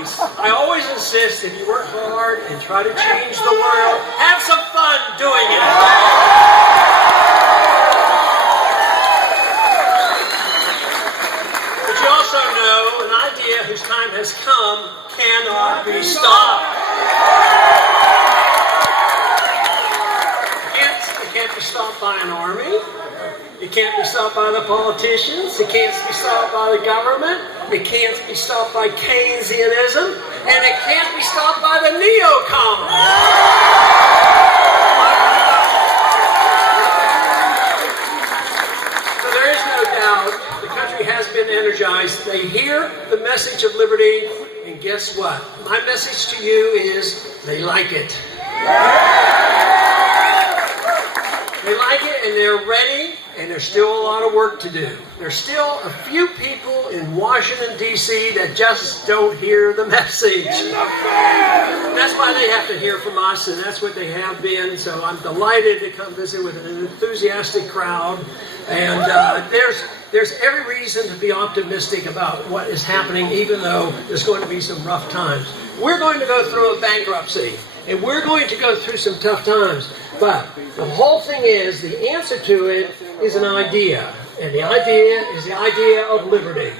I always insist if you work hard and try to change the world, have some fun doing it. But you also know an idea whose time has come cannot be stopped. It can't be stopped by an army. It can't be stopped by the politicians. It can't be stopped by the government. It can't be stopped by Keynesianism. And it can't be stopped by the neocons. So there is no doubt the country has been energized. They hear the message of liberty. And guess what? My message to you is they like it. They like it and they're ready. And there's still a lot of work to do. There's still a few people in Washington, D.C. that just don't hear the message. That's why they have to hear from us, and that's what they have been. So I'm delighted to come visit with an enthusiastic crowd. And there's every reason to be optimistic about what is happening, even though there's going to be some rough times. We're going to go through a bankruptcy, and we're going to go through some tough times. But the whole thing is, the answer to it is an idea. And the idea is the idea of liberty.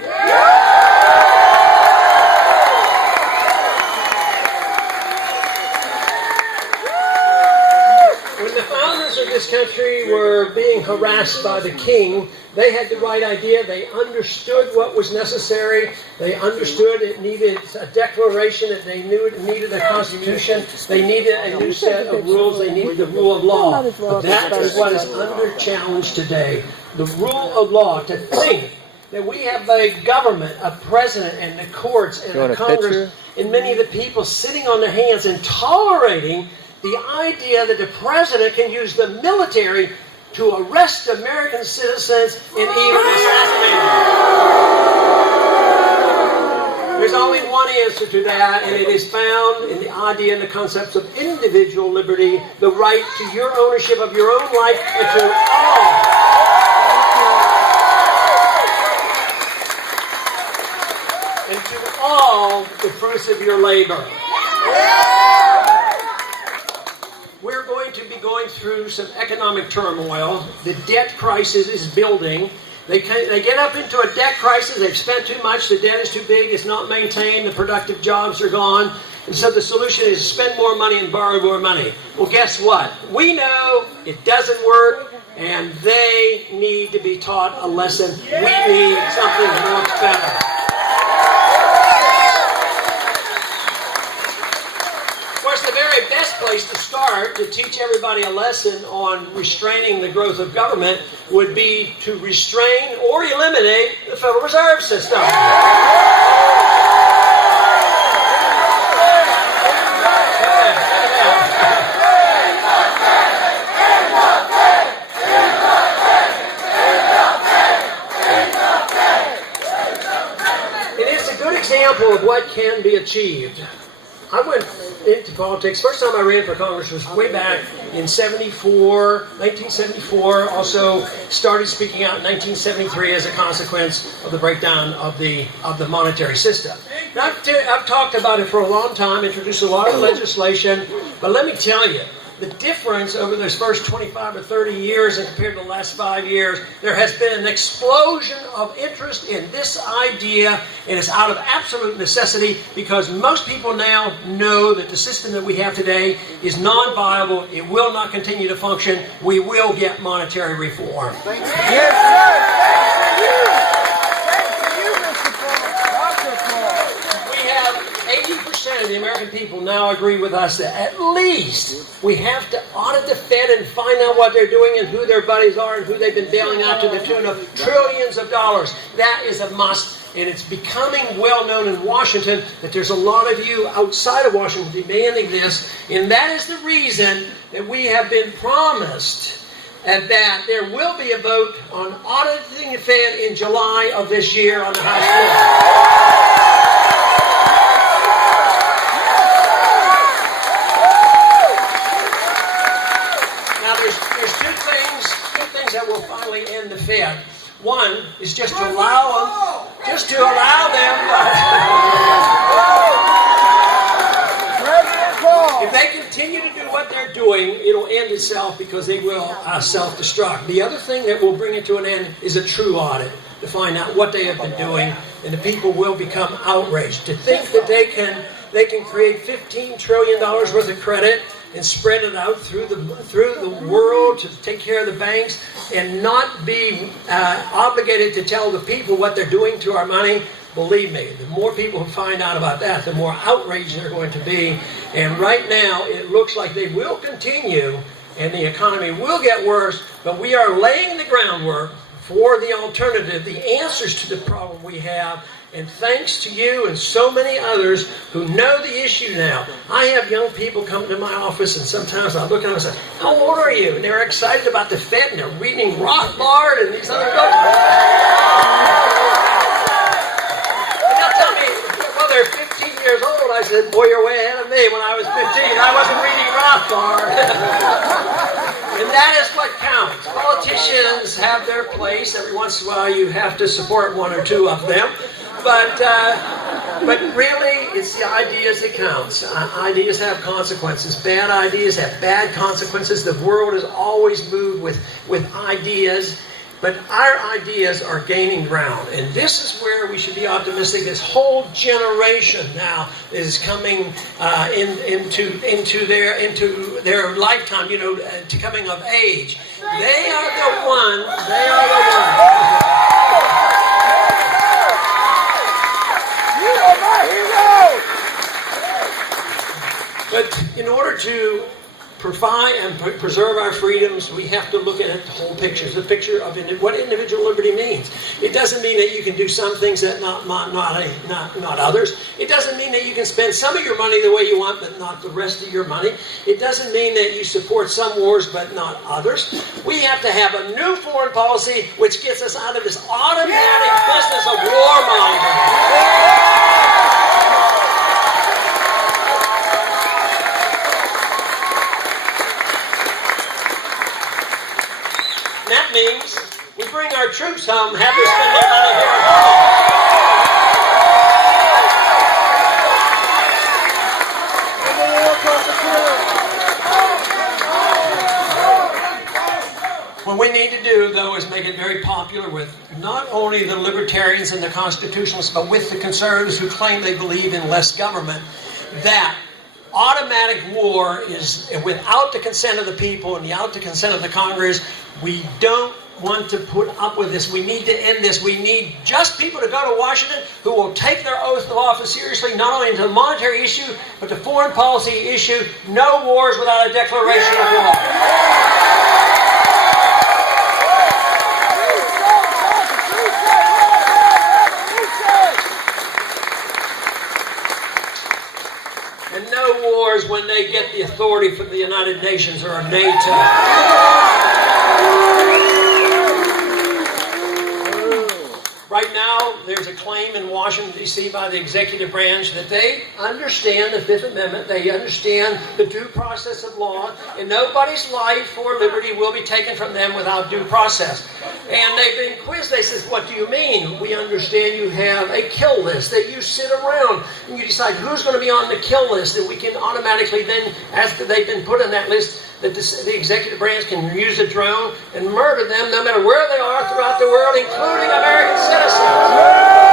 When the founders of this country were being harassed by the king, they had the right idea. They understood what was necessary. They understood it needed a declaration, that they knew it needed a constitution. They needed a new set of rules. They needed the rule of law. But that is what is under challenge today. The rule of law. To think that we have a government, a president, and the courts, and the Congress, and many of the people sitting on their hands and tolerating the idea that the president can use the military to arrest American citizens and even assassinate them. There's only one answer to that, and it is found in the idea and the concepts of individual liberty, the right to your ownership of your own life, and to all the fruits of your labor. We're going to be going through some economic turmoil. The debt crisis is building. They get up into a debt crisis. They've spent too much. The debt is too big. It's not maintained. The productive jobs are gone. And so the solution is spend more money and borrow more money. Well, guess what? We know it doesn't work, and they need to be taught a lesson. We need something much better. The very best place to start to teach everybody a lesson on restraining the growth of government would be to restrain or eliminate the Federal Reserve System. And it's a good example of what can be achieved. I went into politics. First time I ran for Congress was way back in 1974. Also started speaking out in 1973 as a consequence of the breakdown of the monetary system. Now, I've talked about it for a long time, introduced a lot of legislation, but let me tell you, the difference over those first 25 or 30 years and compared to the last 5 years, there has been an explosion of interest in this idea, and it's out of absolute necessity because most people now know that the system that we have today is non-viable. It will not continue to function. We will get monetary reform. Thank you. Yes, sir. Of the American people now agree with us that at least we have to audit the Fed and find out what they're doing and who their buddies are and who they've been bailing out to the tune of trillions of dollars. That is a must, and it's becoming well known in Washington that there's a lot of you outside of Washington demanding this, and that is the reason that we have been promised that there will be a vote on auditing the Fed in July of this year on the House floor. That will finally end the Fed. One is just to allow them end itself because they will self-destruct. The other thing that will bring it to an end is a true audit to find out what they have been doing, and the people will become outraged. To think that they can create $15 trillion worth of credit and spread it out through the world to take care of the banks and not be obligated to tell the people what they're doing to our money. Believe me, the more people who find out about that, the more outraged they're going to be. And right now, it looks like they will continue, and the economy will get worse, but we are laying the groundwork for the alternative, the answers to the problem we have. And thanks to you and so many others who know the issue now. I have young people come to my office, and sometimes I look at them and say, "How old are you?" And they're excited about the Fed, and they're reading Rothbard and these other books. And they'll tell me, well, they're 15 years old. I said, "Boy, you're way ahead of me. When I was 15, I wasn't reading Rothbard." And that is what counts. Politicians have their place. Every once in a while you have to support one or two of them. But really, it's the ideas that counts. Ideas have consequences. Bad ideas have bad consequences. The world has always moved with ideas. But our ideas are gaining ground. And this is where we should be optimistic. This whole generation now is coming into their lifetime, to coming of age. They are the ones. You are my hero! But in order to provide and preserve our freedoms, we have to look at the whole picture. The picture of what individual liberty means. It doesn't mean that you can do some things that not others. It doesn't mean that you can spend some of your money the way you want, but not the rest of your money. It doesn't mean that you support some wars, but not others. We have to have a new foreign policy which gets us out of this automatic business of warmongering. That means we bring our troops home, have them spend their money here at home. What we need to do, though, is make it very popular with not only the libertarians and the constitutionalists, but with the conservatives who claim they believe in less government, that automatic war is without the consent of the people and without the consent of the Congress. We don't want to put up with this. We need to end this. We need just people to go to Washington who will take their oath of office seriously, not only into the monetary issue, but the foreign policy issue. No wars without a declaration of war. And no wars when they get the authority from the United Nations or NATO. Right now, there's a claim in Washington, D.C. by the executive branch that they understand the Fifth Amendment, they understand the due process of law, and nobody's life or liberty will be taken from them without due process. And they've been quizzed. They says, "What do you mean? We understand you have a kill list, that you sit around and you decide who's going to be on the kill list, and we can automatically then, after they've been put on that list, that the executive branch can use a drone and murder them no matter where they are throughout the world, including American citizens."